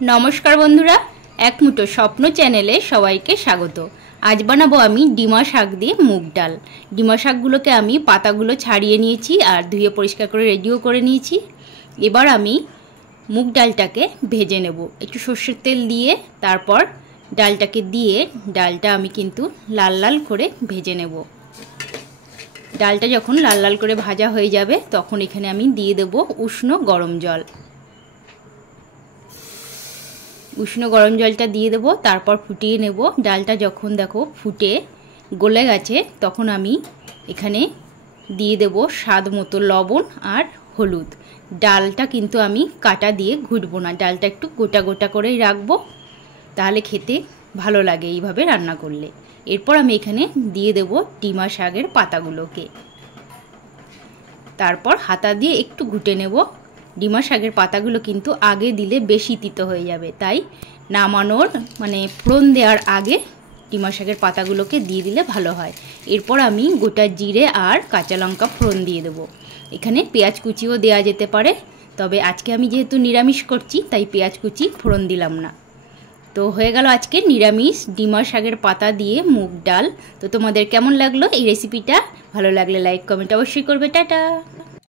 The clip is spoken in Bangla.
নমস্কার বন্ধুরা, এক মুঠো স্বপ্ন চ্যানেলে সবাইকে স্বাগত। আজ বানাবো আমি ডিমা শাক দিয়ে মুগ ডাল। ডিমা শাকগুলোকে আমি পাতাগুলো ছাড়িয়ে নিয়েছি আর ধুয়ে পরিষ্কার করে রেডিও করে নিয়েছি। এবার আমি মুগ ডালটাকে ভেজে নেব একটু সর্ষের তেল দিয়ে। তারপর ডালটাকে দিয়ে ডালটা আমি কিন্তু লাল লাল করে ভেজে নেব। ডালটা যখন লাল লাল করে ভাজা হয়ে যাবে তখন এখানে আমি দিয়ে দেব উষ্ণ গরম জল। উষ্ণ গরম জলটা দিয়ে দেবো, তারপর ফুটিয়ে নেব। ডালটা যখন দেখো ফুটে গলে গেছে তখন আমি এখানে দিয়ে দেব স্বাদ মতো লবণ আর হলুদ। ডালটা কিন্তু আমি কাটা দিয়ে ঘুটবো না, ডালটা একটু গোটা গোটা করেই রাখবো, তাহলে খেতে ভালো লাগে এইভাবে রান্না করলে। এরপর আমি এখানে দিয়ে দেব ডিমা শাকের পাতাগুলোকে, তারপর হাতা দিয়ে একটু ঘুটে নেব। ডিমা শাকের পাতাগুলো কিন্তু আগে দিলে বেশি তিতো হয়ে যাবে, তাই নামানোর ফোড়ন দেওয়ার আগে ডিমা শাকের পাতাগুলোকে দিয়ে দিলে ভালো হয়। এরপর আমি গোটা জিরে আর কাঁচা লঙ্কা ফোড়ন দিয়ে দেবো। এখানে পেঁয়াজ কুচিও দেওয়া যেতে পারে, তবে আজকে আমি যেহেতু নিরামিষ করছি তাই পেঁয়াজ কুচি ফোড়ন দিলাম না। তো হয়ে গেল আজকে নিরামিষ ডিমা শাকের পাতা দিয়ে মুগ ডাল। তো তোমাদের কেমন লাগলো এই রেসিপিটা? ভালো লাগলে লাইক কমেন্ট অবশ্যই করবে। টাটা।